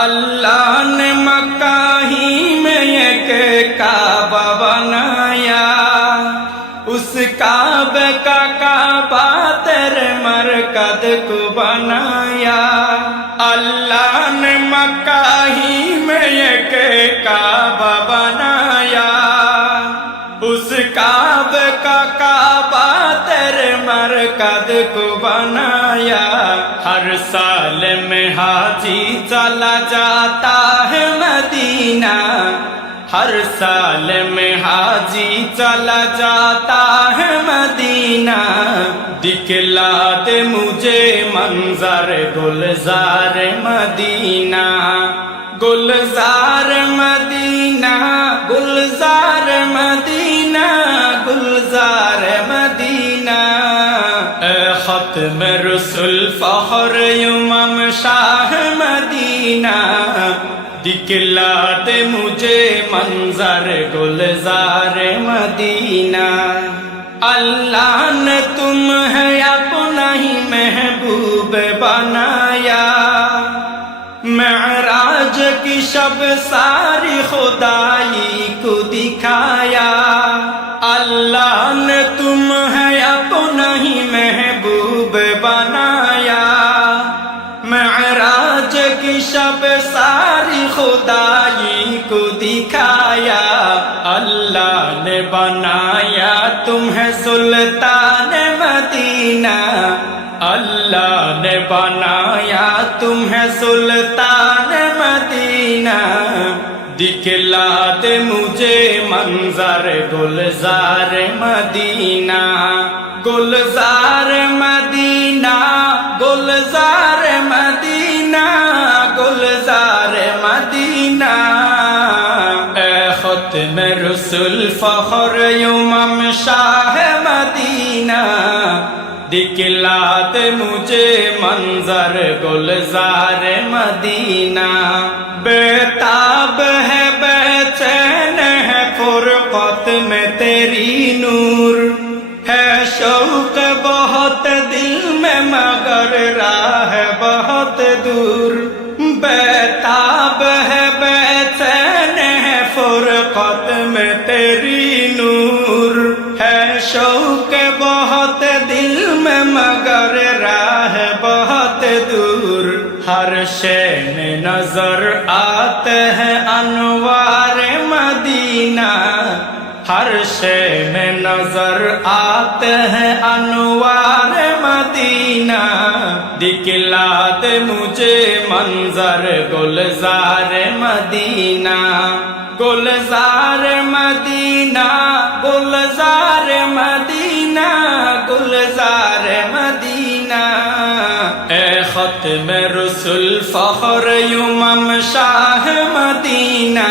अल्लाह ने मक्का ही में एक काबा बनाया, उस काबे का काबा तेरे मरकद को बनाया। अल्लाह ने मक्का ही में एक काबा बनाया, उस काबे का काबा तेरे मरकद को बनाया। हर साल में हाजी चला जाता है मदीना, हर साल में हाजी चला जाता है मदीना। दिखला दे मुझे मंजर गुलजार मदीना, गुलजार मदीना, गुलजार मदीना, गुलजार मदीना। खत्म रसूल फखर इमाम शाह मदीना, दिखला दे मुझे मंजर गुलजार मदीना। अल्लाह ने तुम्हें अपना ही महबूब बनाया, मेराज की शब सारी खुदाई को दिखाया। अल्लाह ने तुम्हें अपना ही महबूब बनाया, मेराज की शब सारी खुदाई को दिखाया। अल्लाह ने बनाया तुम्हें सुल्तान मदीना, अल्लाह ने बनाया तुम्हें सुल्तान मदीना। दिखला दे मुझे मंजर गुलजार मदीना, गुलजार मदीना, गुलजार मदीना, गुलजार मदीना। खत्म रसूल फखर इमाम शाह मदीना, दिखला दे मुझे मंजर गुलजार मदीना। बेताब है बेचैन है फुरकत में तेरी नूर, है शौक बहुत दिल में मगर राह बहुत दूर। बेताब है बेचैन है फुरकत में तेरी नूर, है शौक बहुत दिल में मगर राह बहुत दूर। हर शे में नजर आते हैं अनवार मदीना, हर शे में नजर आते हैं अनवार मदीना। दिखला दे मुझे मंजर गुलजार मदीना, गुलजार मदीना, गुलजार मदीना, गुलजार मदीना। खत्म रसूल फखर इमाम शाह मदीना,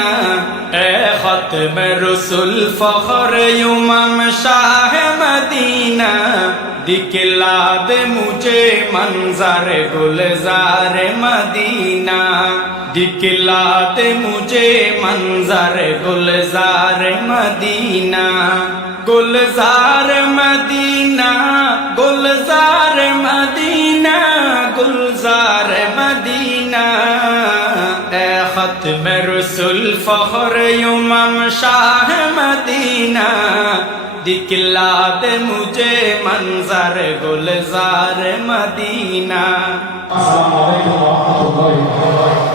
खत्म रसूल फखर इमाम शाह मदीना। दिखला दे मुझे मंजर गुलजार मदीना, दिखला दे मुझे मंजर गुलजार मदीना, गुलजार मदीना, गुलजार मदीना, गुलजार मदीना। खत्म रसूल फखर इमाम शाह मदीना, दिखला दे मुझे मंजर गुलजार मदीना। अस्सलामु अलैकुम व रहमतुल्लाहि व बरकातहू।